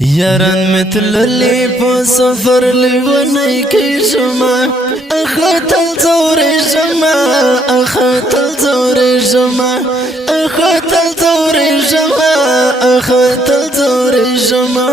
یاران متللی په سفر لیونی کی شما اخاتل زور شما اخاتل زور شما اخاتل زور شما اخاتل زور شما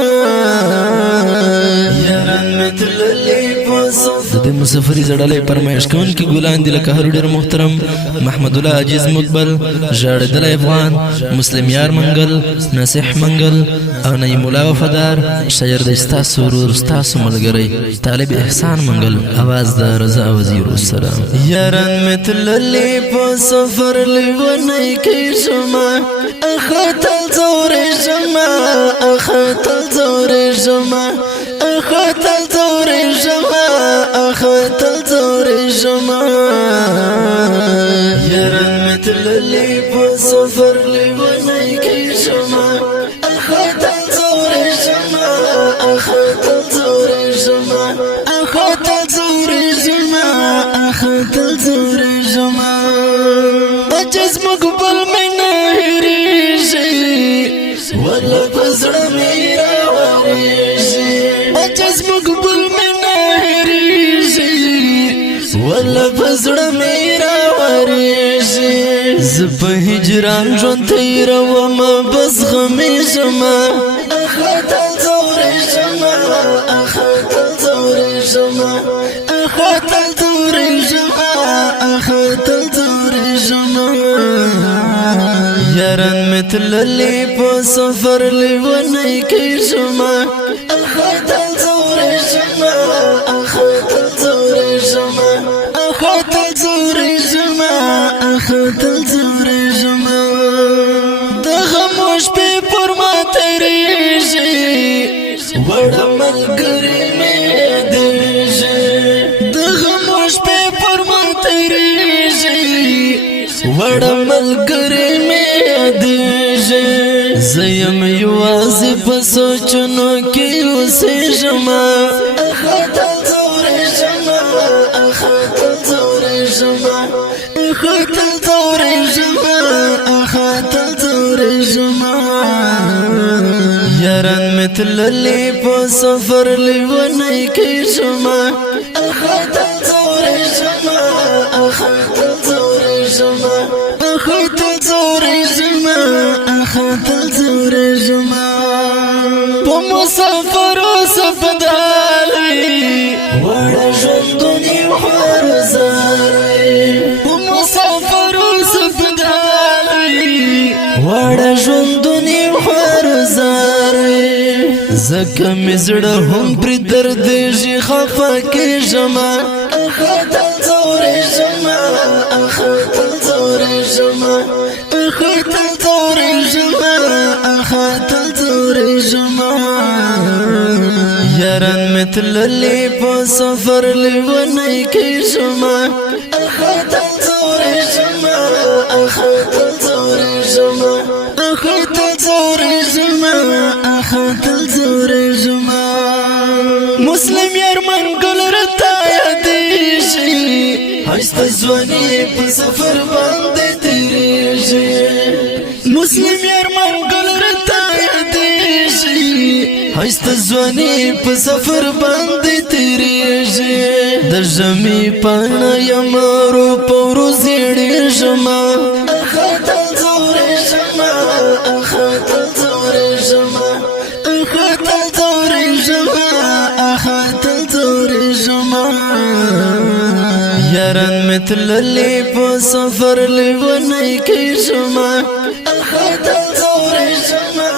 یاران متللی په سفر د مسافری زړلې پرمایش کون کی ګلان دی لکه هر ډیر محترم محمد الله عزیز مقبل ژړدل افغان مسلم یار منګل نصیح منګل او نئی مولا وفادار شاعر د استاسو ورور استاسو ملګری طالب احسان منګل आवाज د رضا وزیر السلام یاران متللی په سفر لیونی کی شما اخاتل زور شما اخاتل زور شما اخاتل زور شما اخاتل زور شما یاران متللی په سفر لیونی کی شما اخاتل زور شما اخاتل زور شما اخاتل زور شما اخاتل زور شما بچس مقبل میں نهریشی ولا بزر میرا وریشی بچس مقبل میں نهریشی ولا بزر میرا وریشی زب هجران جون تیرا وما بس غمی شما اخاتل زور شما اخاتل زور شما اخاتل زور شما اخاتل زور شما یاران متللی په سفر لیونی کی شما اخاتل زور شما اخاتل زور شما اخاتل زور شما اخاتل زور شما د خاموش په پر ما تریشی وړ ملګری مې دیشی د خاموش په پر ما تریشی وړ ملګری مې دیشی زیم یوازې په سوچونو کې اوسېږم اخاتل زور شما اخاتل زور شما اخاتل زور شما اخاتل زور شما یاران متللی په سفر لیونی کی شما اخاتل زور شما اخاتل زور شما اخاتل زور شما اخاتل زور شما په مسافرو سپدالی وړه ژوندونی وارزاری په مسافرو سپدالی وړه ژوندونی وارزاری زکه مې زړه هم پر دردېږي خفه کېږم اخاتل زور شما اخاتل زور شما اخاتل زور شما اخاتل زور شما یاران متللی په سفر لیونی کی شما اخاتل زور شما اخاتل زور شما اخاتل زور شما اخاتل زور شما مسلم یار منګل رتا یادیشی هست ځواني په سفر باندې تیریږي مسلم یار منګل رتا یادیشي هست ځواني په سفر باندې تیریږي د ژمي پاڼه یم رو پورو زیړې شما اخاتل زور شما اخاتل زور شما اخاتل زور شما اخاتل زور شما یاران متللی په سفر لیونی کی شما اخاتل زور شما